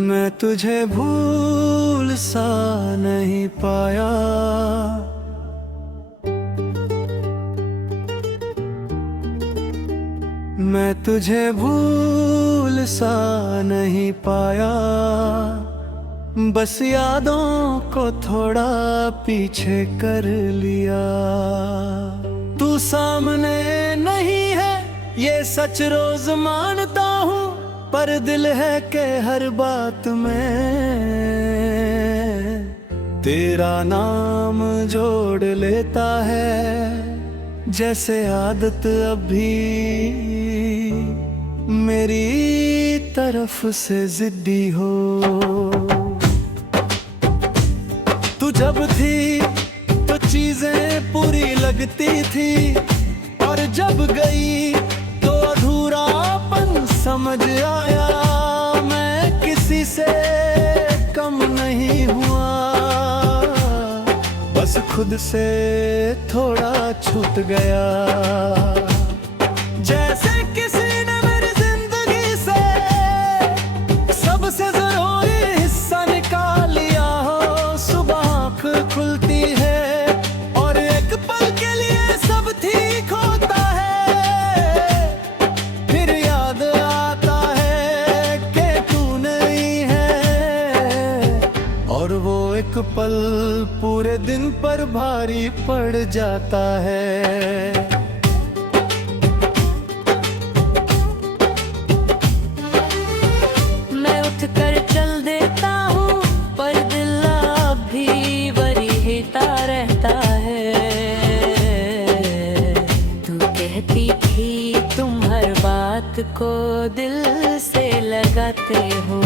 मैं तुझे भूल सा नहीं पाया, मैं तुझे भूल सा नहीं पाया। बस यादों को थोड़ा पीछे कर लिया। तू सामने नहीं है ये सच रोज मानता हूँ, पर दिल है के हर बात में तेरा नाम जोड़ लेता है। जैसे आदत अभी मेरी तरफ से जिद्दी हो। तू जब थी तो चीजें पूरी लगती थी, और जब गई तो अधूरापन समझ आया। मैं किसी से कम नहीं हुआ, बस खुद से थोड़ा छूट गया। जैसे किसी ने मेरी जिंदगी से सबसे जरूरी हिस्सा निकाल लिया हो। सुबह आँख खुलती है और एक पल के लिए सब ठीक होता है, फिर याद आता है कि तू नहीं है। और वो एक पल पूरे दिन पर भारी पड़ जाता है। को दिल से लगाते हो।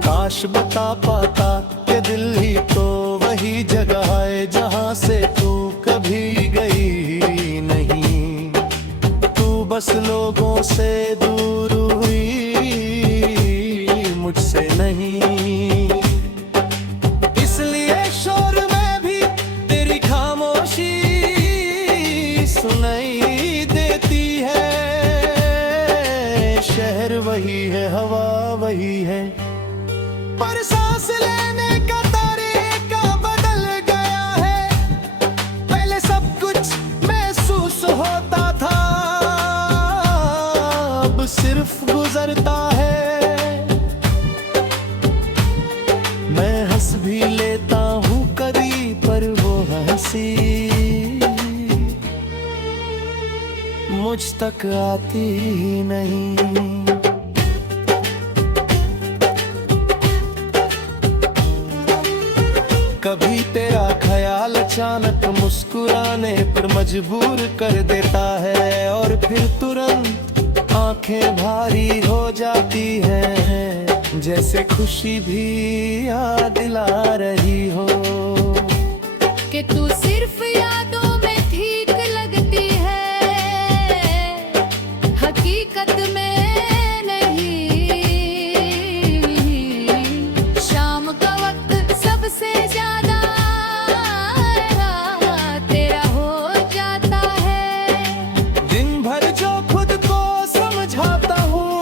काश बता पाता कि दिल ही तो वही जगह है जहाँ से तू कभी गई नहीं। तू बस लोगों से दूर हुई, मुझसे नहीं। इसलिए शोर में भी तेरी खामोशी सुनाई देती है। शहर वही है, हवा वही है, पर सांस लेने का तरीका बदल गया है। पहले सब कुछ महसूस होता था, अब सिर्फ गुजरता है। मैं हंस भी लेता हूँ कभी, पर वो हंसी मुझ तक आती ही नहीं। कभी तेरा ख्याल अचानक मुस्कुराने पर मजबूर कर देता है, और फिर तुरंत आंखें भारी हो जाती हैं। जैसे खुशी भी याद दिला रही हो कि तू सिर्फ यादों में ठीक लगती है, हकीकत में नहीं। शाम का वक्त सबसे ज्यादा तेरा हो जाता है। दिन भर जो खुद को समझाता हूँ,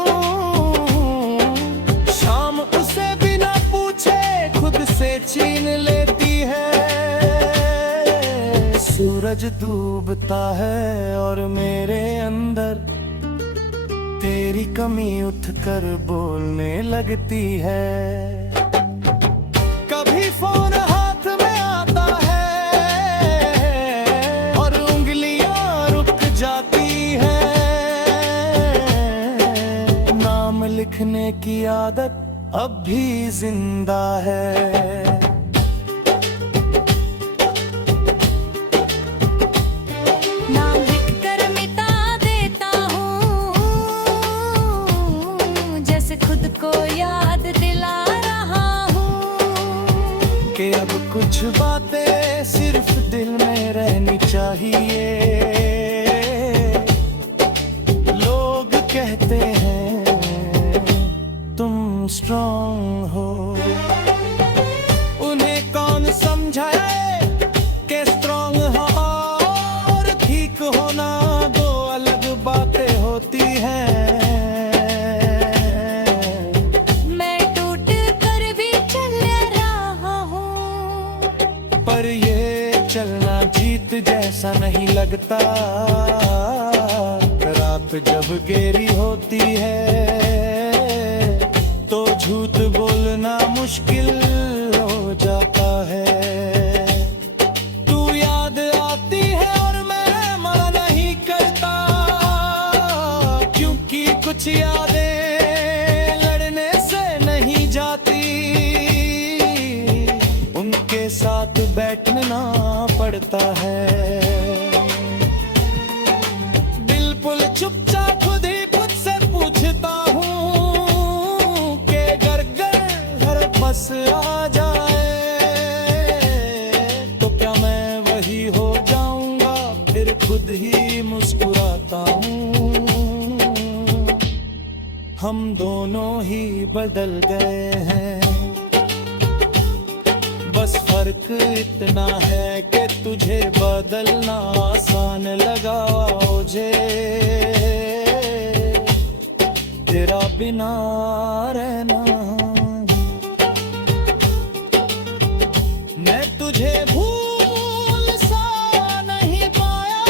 शाम उसे बिना पूछे खुद से छीन लेती है। सूरज डूबता है और मेरे अंदर तेरी कमी उठकर बोलने लगती है। कभी फोन हाथ में आता है और उंगलियां रुक जाती हैं। नाम लिखने की आदत अब भी जिंदा है। नाम लिखकर मिटा देता हूँ, जैसे खुद को याद दिला रहा हूँ कि अब कुछ बातें सिर्फ दिल में रहनी चाहिए। लोग कहते हैं तुम स्ट्रांग हो, उन्हें कौन समझाए कि स्ट्रांग हो और ठीक होना दो अलग बातें होती हैं। मैं पर ये चलना जीत जैसा नहीं लगता। रात जब गहरी होती है तो झूठ बोलना मुश्किल हो जाता है। तू याद आती है और मैं मना नहीं करता, क्योंकि कुछ यादें लड़ने से नहीं जाती, उनके साथ बैठना पड़ता है। बिल्कुल चुपचाप खुद ही खुद से पूछता हूँ कि घर हर बस आ जाए तो क्या मैं वही हो जाऊंगा। फिर खुद ही मुस्कुराता हूँ, हम दोनों ही बदल गए हैं। बस फर्क इतना है कि तुझे बदलना आसान लगा मुझे, तेरा बिना रहना। मैं तुझे भूल सा नहीं पाया,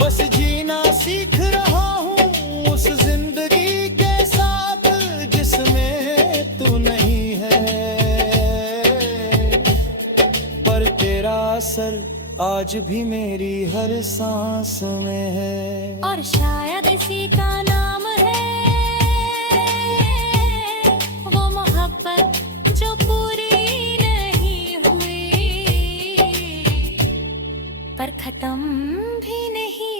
बस जीना सीख रहा हूँ उस जिंदगी के साथ जिसमें तू नहीं है। पर तेरा असर आज भी मेरी हर सांस में है। और शायद इसी का नाम है वो मोहब्बत जो पूरी नहीं हुई पर खत्म भी नहीं